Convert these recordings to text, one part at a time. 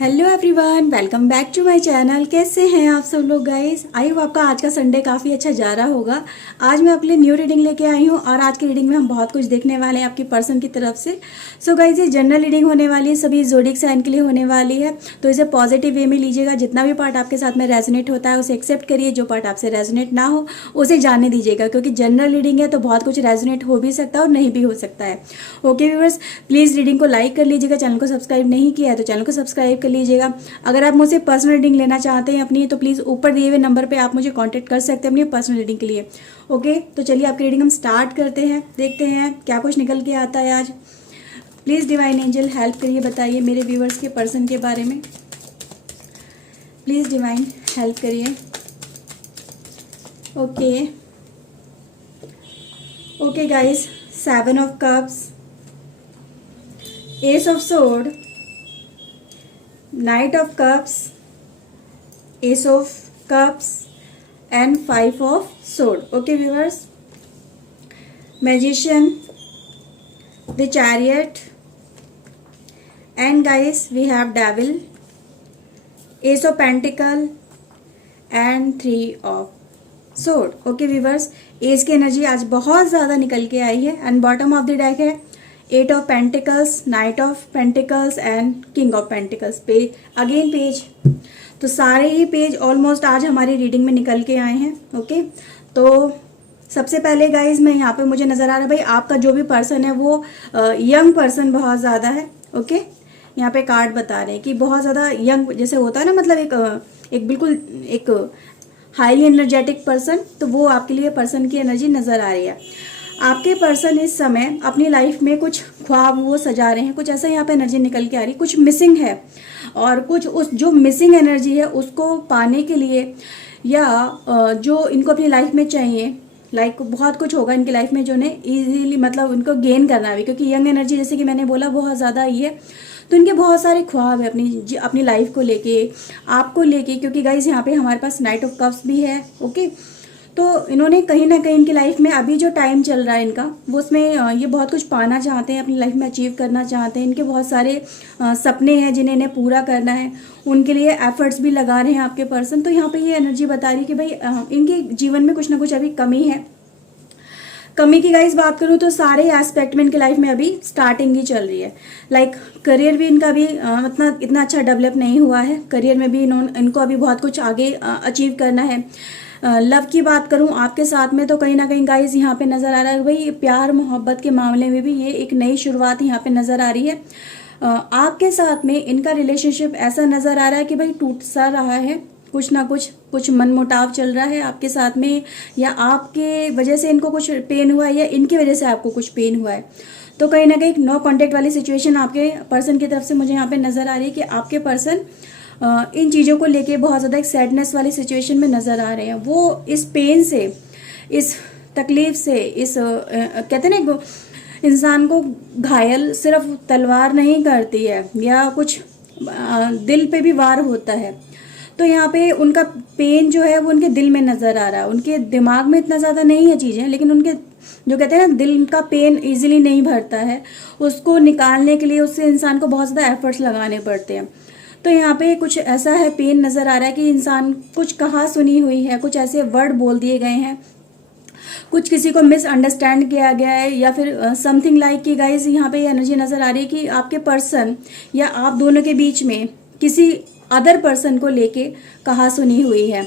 Hello everyone, welcome back to my channel. कैसे हैं आप सब लोग गाइस? आई होप आपका आज का संडे काफ़ी अच्छा जा रहा होगा। आज मैं आपके लिए न्यू रीडिंग लेके आई हूँ और आज की रीडिंग में हम बहुत कुछ देखने वाले हैं आपकी पर्सन की तरफ से। सो गाइस, ये जनरल रीडिंग होने वाली है, सभी ज़ोडिक साइन के लिए होने वाली है, तो इसे पॉजिटिव वे में लीजिएगा। जितना भी पार्ट आपके साथ में रेजोनेट होता है उसे एक्सेप्ट करिए, जो पार्ट आपसे रेजोनेट ना हो उसे जाने दीजिएगा, क्योंकि जनरल रीडिंग है तो बहुत कुछ रेजोनेट हो भी सकता है और नहीं भी हो सकता है। ओके व्यूअर्स, प्लीज़ रीडिंग को लाइक कर लीजिएगा। चैनल को सब्सक्राइब नहीं किया है तो चैनल को सब्सक्राइब कर लीजिएगा। अगर आप मुझसे पर्सनल रीडिंग लेना चाहते हैं अपनी, तो प्लीज़ ऊपर दिए हुए नंबर पे आप मुझे कांटेक्ट कर सकते हैं अपनी पर्सनल रीडिंग के लिए। ओके, तो चलिए आपकी रीडिंग हम स्टार्ट करते हैं। देखते हैं क्या कुछ निकल के आता है आज। प्लीज़ डिवाइन एंजल हेल्प करिए, बताइए मेरे व्यूवर्स के पर्सन के बारे में। प्लीज़ डिवाइन हेल्प करिए। Okay okay guys, 7 of cups, S of sword, Knight of Cups, Ace of Cups and 5 of Sword. Okay viewers, Magician, the Chariot, and guys we have Devil, Ace of Pentacle and 3 of Sword. Okay viewers, एज की energy आज बहुत ज़्यादा निकल के आई है and bottom of the deck है 8 of pentacles, knight of pentacles and king of pentacles. Page again page, तो सारे ही पेज ऑलमोस्ट आज हमारी रीडिंग में निकल के आए हैं। ओके, तो सबसे पहले गाइज मैं यहाँ पे मुझे नज़र आ रहा है भाई आपका जो भी पर्सन है वो यंग पर्सन बहुत ज़्यादा है। ओके, यहाँ पे कार्ड बता रहे हैं कि बहुत ज़्यादा यंग जैसे होता है ना, मतलब एक बिल्कुल एक हाईली एनर्जेटिक पर्सन, तो वो आपके लिए पर्सन की एनर्जी नज़र आ रही है। आपके पर्सन इस समय अपनी लाइफ में कुछ ख्वाब वो सजा रहे हैं, कुछ ऐसा यहाँ पे एनर्जी निकल के आ रही है। कुछ मिसिंग है और कुछ उस जो मिसिंग एनर्जी है उसको पाने के लिए या जो इनको अपनी लाइफ में चाहिए, लाइक बहुत कुछ होगा इनकी लाइफ में जो ने इजीली मतलब उनको गेन करना भी, क्योंकि यंग एनर्जी जैसे कि मैंने बोला बहुत ज़्यादा ही है, तो इनके बहुत सारे ख्वाब है अपनी लाइफ को लेके, आपको लेके, क्योंकि गाइज यहाँ पे हमारे पास नाइट ऑफ कप्स भी है। ओके, तो इन्होंने कहीं ना कहीं इनकी लाइफ में अभी जो टाइम चल रहा है इनका, वो उसमें ये बहुत कुछ पाना चाहते हैं, अपनी लाइफ में अचीव करना चाहते हैं। इनके बहुत सारे सपने हैं जिन्हें इन्हें पूरा करना है, उनके लिए एफर्ट्स भी लगा रहे हैं आपके पर्सन। तो यहाँ पे ये एनर्जी बता रही है कि भाई इनके जीवन में कुछ ना कुछ अभी कमी है। कमी की गाइस बात करूँ तो सारे एस्पेक्ट में इनकी लाइफ में अभी स्टार्टिंग ही चल रही है। लाइक करियर भी इनका अभी इतना अच्छा डेवलप नहीं हुआ है। करियर में भी इनको अभी बहुत कुछ आगे अचीव करना है। लव की बात करूं आपके साथ में, तो कहीं ना कहीं गाइस यहाँ पे नज़र आ रहा है भाई प्यार मोहब्बत के मामले में भी ये एक नई शुरुआत यहाँ पे नज़र आ रही है। आपके साथ में इनका रिलेशनशिप ऐसा नज़र आ रहा है कि भाई टूट सा रहा है, कुछ ना कुछ मनमुटाव चल रहा है आपके साथ में, या आपके वजह से इनको कुछ पेन हुआ है या इनकी वजह से आपको कुछ पेन हुआ है। तो कहीं ना कहीं नो कॉन्टेक्ट वाली सिचुएशन आपके पर्सन की तरफ से मुझे यहाँ पे नज़र आ रही है कि आपके पर्सन इन चीज़ों को लेके बहुत ज़्यादा एक सैडनेस वाली सिचुएशन में नज़र आ रहे हैं। वो इस पेन से, इस तकलीफ से, इस कहते हैं ना इंसान को घायल सिर्फ तलवार नहीं करती है या कुछ दिल पे भी वार होता है। तो यहाँ पे उनका पेन जो है वो उनके दिल में नज़र आ रहा है। उनके दिमाग में इतना ज़्यादा नहीं है चीज़ें, लेकिन उनके जो कहते हैं ना दिल का पेन इजीली नहीं भरता है, उसको निकालने के लिए उससे इंसान को बहुत ज़्यादा एफर्ट्स लगाने पड़ते हैं। तो यहाँ पे कुछ ऐसा है पेन नज़र आ रहा है कि इंसान कुछ कहा सुनी हुई है, कुछ ऐसे वर्ड बोल दिए गए हैं, कुछ किसी को मिसअंडरस्टैंड किया गया है, या फिर समथिंग लाइक कि गाइज यहाँ पे एनर्जी नज़र आ रही है कि आपके पर्सन या आप दोनों के बीच में किसी अदर पर्सन को लेके कहा सुनी हुई है।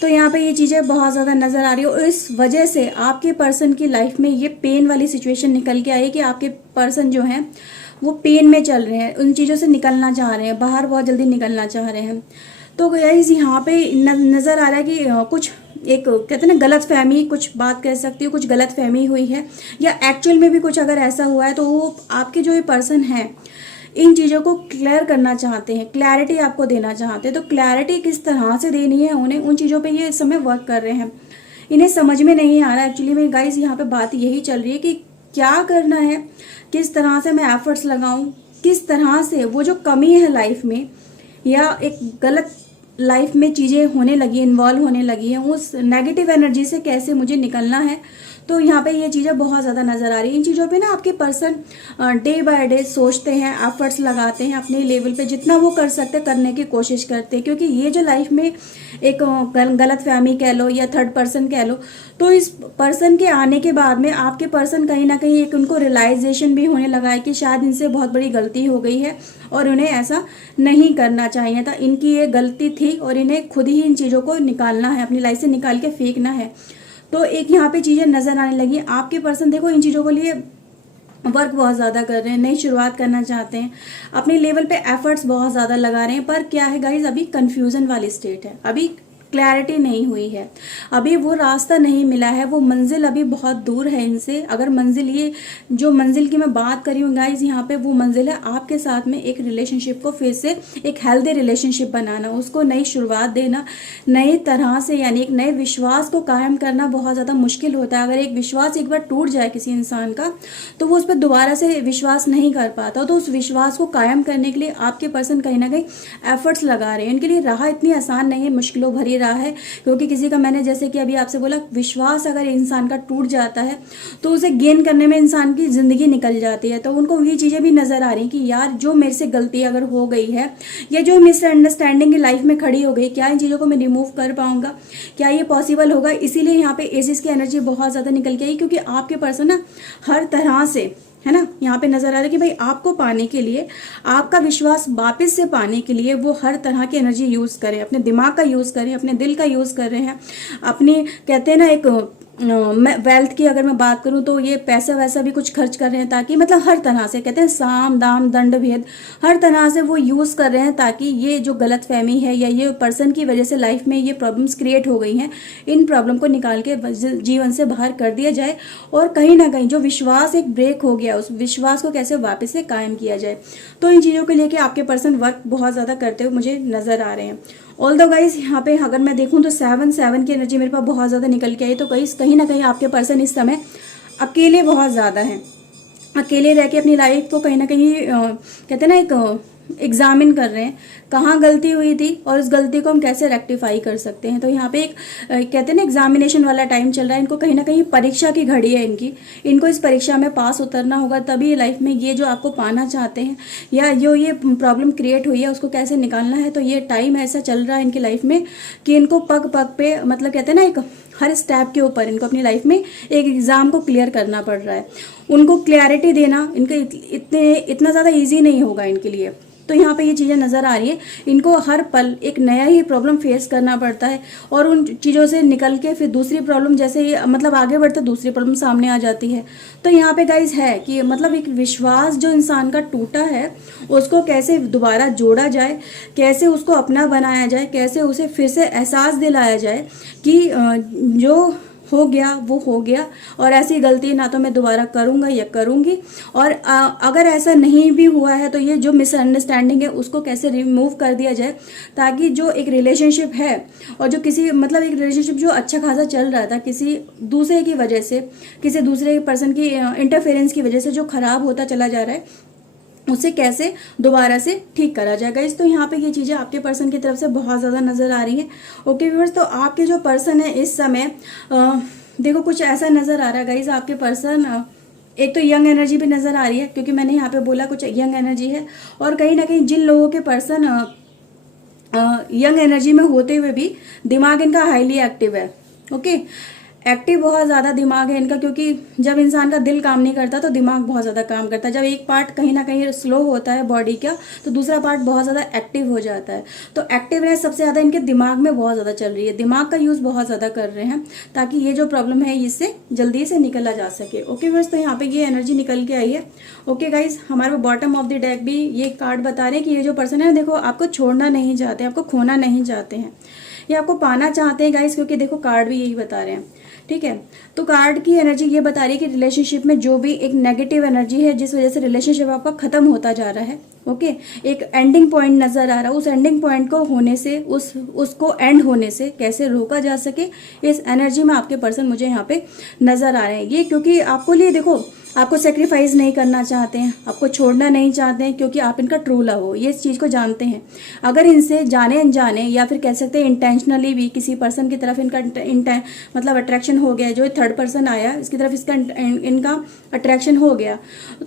तो यहाँ पे ये चीज़ें बहुत ज़्यादा नज़र आ रही है और इस वजह से आपके पर्सन की लाइफ में ये पेन वाली सिचुएशन निकल के आई है कि आपके पर्सन जो हैं वो पेन में चल रहे हैं, उन चीज़ों से निकलना चाह रहे हैं, बाहर बहुत जल्दी निकलना चाह रहे हैं। तो गाइस यहाँ पे नज़र आ रहा है कि कुछ एक कहते हैं ना गलत फहमी, कुछ बात कह सकती हूँ, कुछ गलत फहमी हुई है, या एक्चुअल में भी कुछ अगर ऐसा हुआ है तो वो आपके जो ये पर्सन है इन चीज़ों को क्लियर करना चाहते हैं, क्लैरिटी आपको देना चाहते हैं। तो क्लैरिटी किस तरह से देनी है उन्हें, उन चीज़ों पे ये इस समय वर्क कर रहे हैं। इन्हें समझ में नहीं आ रहा एक्चुअली में गाइस, यहाँ पे बात यही चल रही है कि क्या करना है, किस तरह से मैं एफर्ट्स लगाऊं, किस तरह से वो जो कमी है लाइफ में या एक गलत लाइफ में चीज़ें होने लगी, इन्वॉल्व होने लगी हैं, उस नेगेटिव एनर्जी से कैसे मुझे निकलना है। तो यहाँ पे ये चीज़ें बहुत ज़्यादा नज़र आ रही है। इन चीज़ों पे ना आपके पर्सन डे बाय डे सोचते हैं, एफर्ट्स लगाते हैं, अपने लेवल पे जितना वो कर सकते करने की कोशिश करते हैं, क्योंकि ये जो लाइफ में एक गलत फहमी कह लो या थर्ड पर्सन कह लो, तो इस पर्सन के आने के बाद में आपके पर्सन कहीं ना कहीं एक उनको रियलाइजेशन भी होने लगा है कि शायद इनसे बहुत बड़ी गलती हो गई है और उन्हें ऐसा नहीं करना चाहिए था, इनकी ये गलती थी और इन्हें खुद ही इन चीज़ों को निकालना है, अपनी लाइफ से निकाल के फेंकना है। तो एक यहाँ पे चीज़ें नज़र आने लगी। आपके पर्सन देखो इन चीज़ों के लिए वर्क बहुत ज़्यादा कर रहे हैं, नई शुरुआत करना चाहते हैं, अपने लेवल पे एफर्ट्स बहुत ज़्यादा लगा रहे हैं, पर क्या है गाइज, अभी कंफ्यूजन वाली स्टेट है, अभी क्लैरिटी नहीं हुई है, अभी वो रास्ता नहीं मिला है, वो मंजिल अभी बहुत दूर है इनसे। अगर मंजिल, ये जो मंजिल की मैं बात कर रही हूँ गाइज, यहाँ पे वो मंजिल है आपके साथ में एक रिलेशनशिप को फिर से एक हेल्दी रिलेशनशिप बनाना, उसको नई शुरुआत देना, नई तरह से, यानी एक नए विश्वास को कायम करना बहुत ज़्यादा मुश्किल होता है। अगर एक विश्वास एक बार टूट जाए किसी इंसान का, तो वो उस पर दोबारा से विश्वास नहीं कर पाता। तो उस विश्वास को कायम करने के लिए आपके पर्सन कहीं ना कहीं एफर्ट्स लगा रहे हैं। इनके लिए राह इतनी आसान नहीं है, मुश्किलों भरी रहा है, क्योंकि किसी का, मैंने जैसे कि अभी आपसे बोला, विश्वास अगर इंसान का टूट जाता है तो उसे गेन करने में इंसान की जिंदगी निकल जाती है। तो उनको ये चीजें भी नजर आ रही कि यार जो मेरे से गलती अगर हो गई है या जो मिसअंडरस्टैंडिंग की लाइफ में खड़ी हो गई, क्या इन चीजों को मैं रिमूव कर पाऊंगा, क्या ये पॉसिबल होगा। इसीलिए यहाँ पे एसिस की एनर्जी बहुत ज्यादा निकल के आई, क्योंकि आपके पर्सन ना हर तरह से, है ना, यहाँ पे नजर आ रहा है कि भाई आपको पाने के लिए, आपका विश्वास वापस से पाने के लिए वो हर तरह की एनर्जी यूज करें, अपने दिमाग का यूज करें, अपने दिल का यूज कर रहे हैं, अपनी, कहते हैं ना, एक वेल्थ की अगर मैं बात करूं तो ये पैसा वैसा भी कुछ खर्च कर रहे हैं, ताकि मतलब हर तरह से, कहते हैं साम दाम दंड भेद, हर तरह से वो यूज कर रहे हैं ताकि ये जो गलत फहमी है या ये पर्सन की वजह से लाइफ में ये प्रॉब्लम्स क्रिएट हो गई हैं, इन प्रॉब्लम को निकाल के जीवन से बाहर कर दिया जाए, और कहीं ना कहीं जो विश्वास एक ब्रेक हो गया, उस विश्वास को कैसे वापस से कायम किया जाए। तो इन चीज़ों को लेके आपके पर्सन वर्क बहुत ज़्यादा करते हुए मुझे नजर आ रहे हैं। ऑल दो गाइज, यहाँ पे अगर मैं देखूं तो 7 की एनर्जी मेरे पास बहुत ज़्यादा निकल के आई। तो कहीं ना कहीं आपके पर्सन इस समय अकेले बहुत ज़्यादा हैं, अकेले रह के अपनी लाइफ को कहीं ना कहीं कहते हैं ना, एक एग्जामिन कर रहे हैं, कहाँ गलती हुई थी और उस गलती को हम कैसे रेक्टिफाई कर सकते हैं। तो यहाँ पे एक कहते हैं ना, एग्जामिनेशन वाला टाइम चल रहा है, इनको कहीं ना कहीं परीक्षा की घड़ी है इनको इस परीक्षा में पास उतरना होगा, तभी लाइफ में ये जो आपको पाना चाहते हैं या जो ये प्रॉब्लम क्रिएट हुई है उसको कैसे निकालना है। तो ये टाइम ऐसा चल रहा है इनकी लाइफ में कि इनको पग पग पे, मतलब कहते हैं ना, एक हर स्टेप के ऊपर इनको अपनी लाइफ में एक एग्जाम को क्लियर करना पड़ रहा है। उनको क्लैरिटी देना इनके इतना ज़्यादा ईजी नहीं होगा इनके लिए। तो यहाँ पे ये चीज़ें नज़र आ रही है, इनको हर पल एक नया ही प्रॉब्लम फेस करना पड़ता है, और उन चीज़ों से निकल के फिर दूसरी प्रॉब्लम, जैसे ही मतलब आगे बढ़ते दूसरी प्रॉब्लम सामने आ जाती है। तो यहाँ पे गाइज है कि मतलब एक विश्वास जो इंसान का टूटा है उसको कैसे दोबारा जोड़ा जाए, कैसे उसको अपना बनाया जाए, कैसे उसे फिर से एहसास दिलाया जाए कि जो हो गया वो हो गया, और ऐसी गलती ना तो मैं दोबारा करूंगा या करूंगी। और अगर ऐसा नहीं भी हुआ है तो ये जो मिसअंडरस्टैंडिंग है उसको कैसे रिमूव कर दिया जाए, ताकि जो एक रिलेशनशिप है, और जो किसी मतलब एक रिलेशनशिप जो अच्छा खासा चल रहा था, किसी दूसरे की वजह से, किसी दूसरे पर्सन की इंटरफेरेंस की वजह से जो खराब होता चला जा रहा है, उसे कैसे दोबारा से ठीक करा जाएगा। इस तो यहाँ पे ये चीज़ें आपके पर्सन की तरफ से बहुत ज़्यादा नज़र आ रही हैं। ओके व्यूअर्स, तो आपके जो पर्सन है इस समय देखो कुछ ऐसा नज़र आ रहा है गाइज, आपके पर्सन एक तो यंग एनर्जी भी नज़र आ रही है, क्योंकि मैंने यहाँ पे बोला कुछ यंग एनर्जी है, और कहीं ना कहीं जिन लोगों के पर्सन यंग एनर्जी में होते हुए भी दिमाग इनका हाईली एक्टिव है। ओके, एक्टिव बहुत ज़्यादा दिमाग है इनका, क्योंकि जब इंसान का दिल काम नहीं करता तो दिमाग बहुत ज़्यादा काम करता है। जब एक पार्ट कहीं ना कहीं स्लो होता है बॉडी का, तो दूसरा पार्ट बहुत ज़्यादा एक्टिव हो जाता है। तो एक्टिवनेस सबसे ज़्यादा इनके दिमाग में बहुत ज़्यादा चल रही है, दिमाग का यूज़ बहुत ज़्यादा कर रहे हैं, ताकि ये जो प्रॉब्लम है इससे जल्दी से निकला जा सके। ओके बस, तो यहाँ पर ये एनर्जी निकल के आई है। ओके गाइज, हमारे बॉटम ऑफ द डेक भी ये कार्ड बता रहे हैं कि ये जो पर्सन है, देखो आपको छोड़ना नहीं चाहते, आपको खोना नहीं चाहते हैं, ये आपको पाना चाहते हैं गाइज, क्योंकि देखो कार्ड भी यही बता रहे हैं। ठीक है, तो कार्ड की एनर्जी ये बता रही है कि रिलेशनशिप में जो भी एक नेगेटिव एनर्जी है, जिस वजह से रिलेशनशिप आपका खत्म होता जा रहा है, ओके, एक एंडिंग पॉइंट नजर आ रहा है, उस एंडिंग पॉइंट को होने से, उसको एंड होने से कैसे रोका जा सके, इस एनर्जी में आपके पर्सन मुझे यहाँ पे नजर आ रहे हैं। ये क्योंकि आपको लिए देखो आपको सेक्रीफाइस नहीं करना चाहते हैं, आपको छोड़ना नहीं चाहते हैं, क्योंकि आप इनका ट्रू लव हो, ये इस चीज़ को जानते हैं। अगर इनसे जाने अनजाने या फिर कह सकते हैं इंटेंशनली भी किसी पर्सन की तरफ इनका मतलब अट्रैक्शन हो गया, जो थर्ड पर्सन आया इसकी तरफ इसका इनका अट्रैक्शन हो गया,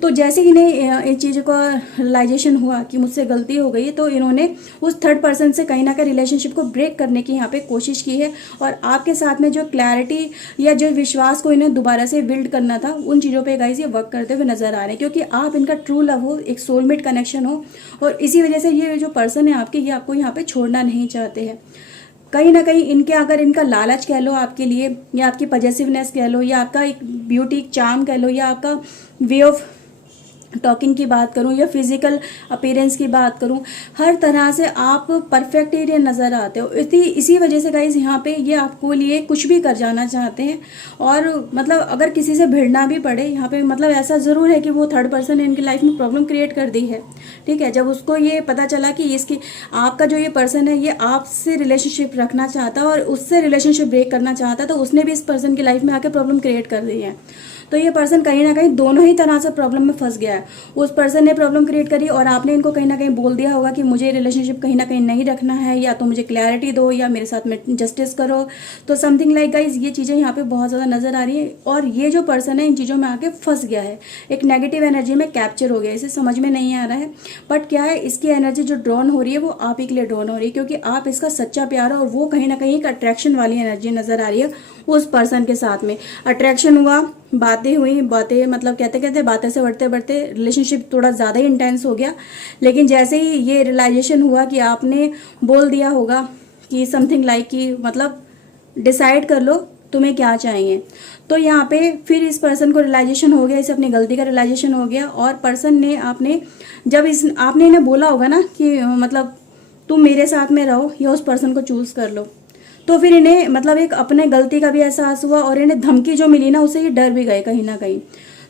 तो जैसे ही इन्हें इस चीज़ को रियलाइजेशन हुआ कि मुझसे गलती हो गई, तो इन्होंने उस थर्ड पर्सन से कहीं ना कहीं रिलेशनशिप को ब्रेक करने की यहाँ पे कोशिश की है। और आपके साथ में जो क्लैरिटी या जो विश्वास को इन्हें दोबारा से बिल्ड करना था, उन चीज़ों पे गाइस ये वर्क करते हुए नजर आ रहे हैं, क्योंकि आप इनका ट्रू लव हो, एक सोलमेट कनेक्शन हो, और इसी वजह से ये जो पर्सन है आपके, ये आपको यहाँ पे छोड़ना नहीं चाहते हैं। कहीं ना कहीं इनके, अगर इनका लालच कह लो आपके लिए, या आपकी पॉजिटिवनेस कह लो, या आपका एक ब्यूटी चार्म कह लो, या आपका वे ऑफ टॉकिंग की बात करूं, या फिजिकल अपीयरेंस की बात करूं, हर तरह से आप परफेक्ट एरिया नज़र आते हो। इसी वजह से गाइज यहाँ पे ये आपको लिए कुछ भी कर जाना चाहते हैं। और मतलब अगर किसी से भिड़ना भी पड़े यहाँ पे, मतलब ऐसा ज़रूर है कि वो थर्ड पर्सन ने इनकी लाइफ में प्रॉब्लम क्रिएट कर दी है, ठीक है। जब उसको ये पता चला कि इसकी, आपका जो ये पर्सन है ये आपसे रिलेशनशिप रखना चाहता और उससे रिलेशनशिप ब्रेक करना चाहता, तो उसने भी इस पर्सन की लाइफ में आके प्रॉब्लम क्रिएट कर दी है। तो ये पर्सन कहीं ना कहीं दोनों ही तरह से प्रॉब्लम में फंस गया है। उस पर्सन ने प्रॉब्लम क्रिएट करी और आपने इनको कहीं ना कहीं बोल दिया होगा कि मुझे रिलेशनशिप कहीं ना कहीं नहीं रखना है, या तो मुझे क्लैरिटी दो, या मेरे साथ में जस्टिस करो। तो समथिंग लाइक गाइज ये चीज़ें यहाँ पे बहुत ज़्यादा नजर आ रही है, और ये जो पर्सन है इन चीज़ों में आके फंस गया है, एक नेगेटिव एनर्जी में कैप्चर हो गया। इसे समझ में नहीं आ रहा है, बट क्या है, इसकी एनर्जी जो ड्रॉन हो रही है वो आप ही के लिए ड्रॉन हो रही है, क्योंकि आप इसका सच्चा प्यार है, और वो कहीं ना कहीं एक अट्रैक्शन वाली एनर्जी नजर आ रही है उस पर्सन के साथ में। अट्रैक्शन हुआ, बातें हुई, बातें मतलब कहते कहते बातें से बढ़ते बढ़ते रिलेशनशिप थोड़ा ज़्यादा ही इंटेंस हो गया। लेकिन जैसे ही ये रियलाइजेशन हुआ कि आपने बोल दिया होगा कि समथिंग लाइक कि मतलब डिसाइड कर लो तुम्हें क्या चाहिए, तो यहाँ पे फिर इस पर्सन को रियलाइजेशन हो गया, इसे अपनी गलती का रियलाइजेशन हो गया। और पर्सन ने आपने इन्हें बोला होगा ना कि मतलब तुम मेरे साथ में रहो या उस पर्सन को चूज कर लो, तो फिर इन्हें मतलब एक अपने गलती का भी एहसास हुआ, और इन्हें धमकी जो मिली ना उससे ये डर भी गए कहीं ना कहीं।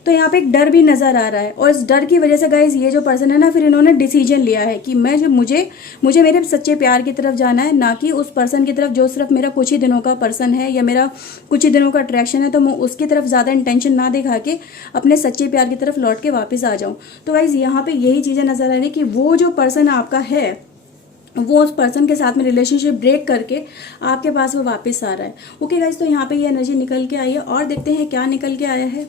तो यहाँ पे एक डर भी नजर आ रहा है, और इस डर की वजह से गाइज ये जो पर्सन है ना, फिर इन्होंने डिसीजन लिया है कि मुझे मेरे सच्चे प्यार की तरफ जाना है, ना कि उस पर्सन की तरफ जो सिर्फ मेरा कुछ ही दिनों का पर्सन है या मेरा कुछ ही दिनों का अट्रैक्शन है, तो मैं उसकी तरफ ज़्यादा इंटेंशन ना दिखा के अपने सच्चे प्यार की तरफ लौट के वापस आ जाऊँ। तो गाइज यहाँ पे यही चीज़ें नजर आ रही कि वो जो पर्सन आपका है वो उस पर्सन के साथ में रिलेशनशिप ब्रेक करके आपके पास वो वापस आ रहा है। ओके गाइज, तो यहाँ पे ये एनर्जी निकल के आई है, और देखते हैं क्या निकल के आया है।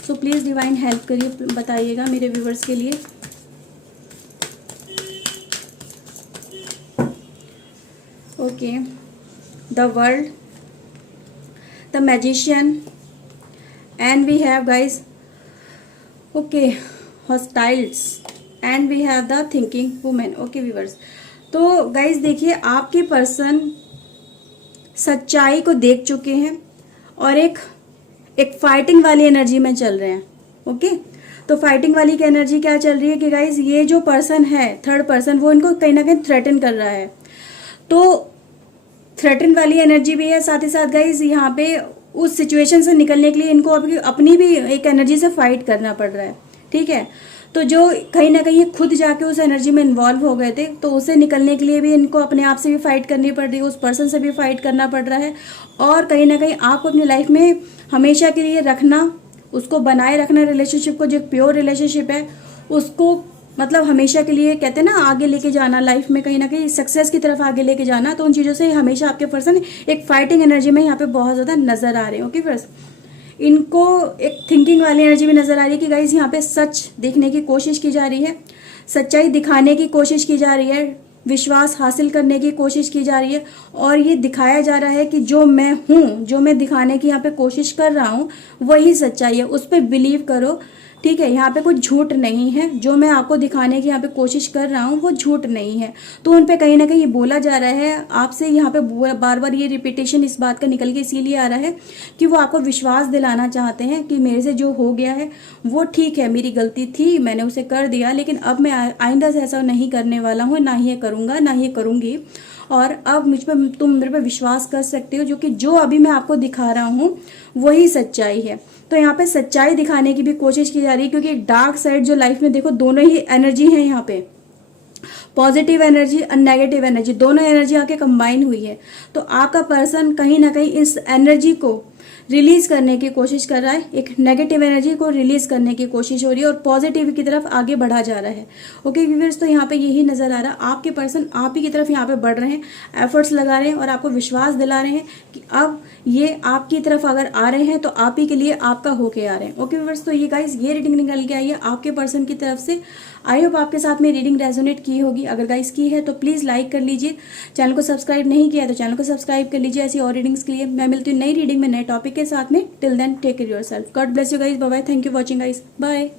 सो प्लीज़ डिवाइन हेल्प करिए, बताइएगा मेरे व्यूवर्स के लिए। Okay, the world, the magician, and we have guys okay hostiles, and we have the thinking women. Okay viewers, तो गाइज देखिए आपके पर्सन सच्चाई को देख चुके हैं और एक फाइटिंग वाली एनर्जी में चल रहे हैं। ओके, तो फाइटिंग वाली की एनर्जी क्या चल रही है कि गाइज ये जो पर्सन है थर्ड पर्सन, वो इनको कहीं ना कहीं थ्रेटन कर रहा है। तो थ्रेटन वाली एनर्जी भी है, साथ ही साथ गाइज यहाँ पे उस सिचुएशन से निकलने के लिए इनको अपनी भी एक एनर्जी से फाइट करना पड़ रहा है, ठीक है। तो जो कहीं ना कहीं खुद जाके उस एनर्जी में इन्वॉल्व हो गए थे, तो उसे निकलने के लिए भी इनको अपने आप से भी फाइट करनी पड़ रही है, उस पर्सन से भी फाइट करना पड़ रहा है। और कहीं ना कहीं आपको अपनी लाइफ में हमेशा के लिए रखना, उसको बनाए रखना, रिलेशनशिप को, जो प्योर रिलेशनशिप है उसको मतलब हमेशा के लिए कहते हैं ना आगे लेके जाना, लाइफ में कहीं ना कहीं सक्सेस की तरफ आगे लेके जाना। तो उन चीज़ों से हमेशा आपके पर्सन एक फाइटिंग एनर्जी में यहाँ पे बहुत ज़्यादा नजर आ रहे हैं। ओके फ्रेंड्स, इनको एक थिंकिंग वाली एनर्जी भी नजर आ रही है कि गाइज यहाँ पे सच देखने की कोशिश की जा रही है, सच्चाई दिखाने की कोशिश की जा रही है, विश्वास हासिल करने की कोशिश की जा रही है, और ये दिखाया जा रहा है कि जो मैं हूँ, जो मैं दिखाने की यहाँ पे कोशिश कर रहा हूँ वही सच्चाई है, उस पर बिलीव करो, ठीक है। यहाँ पे कुछ झूठ नहीं है, जो मैं आपको दिखाने की यहाँ पे कोशिश कर रहा हूँ वो झूठ नहीं है। तो उन पे कहीं ना कहीं ये बोला जा रहा है आपसे, यहाँ पे बार बार ये रिपीटेशन इस बात का निकल के इसीलिए आ रहा है कि वो आपको विश्वास दिलाना चाहते हैं कि मेरे से जो हो गया है वो ठीक है, मेरी गलती थी, मैंने उसे कर दिया, लेकिन अब मैं आइंदा से ऐसा नहीं करने वाला हूँ, ना ही ये करूँगा, ना ही ये करूँगी, और अब मुझ पर तुम मेरे पे विश्वास कर सकते हो, जो कि जो अभी मैं आपको दिखा रहा हूँ वही सच्चाई है। तो यहाँ पे सच्चाई दिखाने की भी कोशिश की जा रही है, क्योंकि डार्क साइड जो लाइफ में देखो दोनों ही एनर्जी है, यहाँ पे पॉजिटिव एनर्जी और नेगेटिव एनर्जी, दोनों एनर्जी आके कंबाइन हुई है। तो आपका पर्सन कहीं ना कहीं इस एनर्जी को रिलीज करने की कोशिश कर रहा है, एक नेगेटिव एनर्जी को रिलीज करने की कोशिश हो रही है और पॉजिटिव की तरफ आगे बढ़ा जा रहा है। ओके व्यूअर्स, तो यहाँ पे यही नजर आ रहा है, आपके पर्सन आप ही की तरफ यहाँ पे बढ़ रहे हैं, एफर्ट्स लगा रहे हैं और आपको विश्वास दिला रहे हैं कि अब ये आपकी तरफ अगर आ रहे हैं तो आप ही के लिए आपका होके आ रहे हैं। ओके व्यूअर्स, तो ये गाइस ये रीडिंग निकल के आई है आपके पर्सन की तरफ से। आई होप आपके साथ में रीडिंग रेजोनेट की होगी। अगर गाइस की है तो प्लीज लाइक कर लीजिए, चैनल को सब्सक्राइब नहीं किया तो चैनल को सब्सक्राइब कर लीजिए ऐसी और रीडिंग्स के लिए। मैं मिलती हूँ नई रीडिंग में नए टॉपिक के साथ में। Till then take care yourself, god bless you guys, bye bye, thank you watching guys, bye.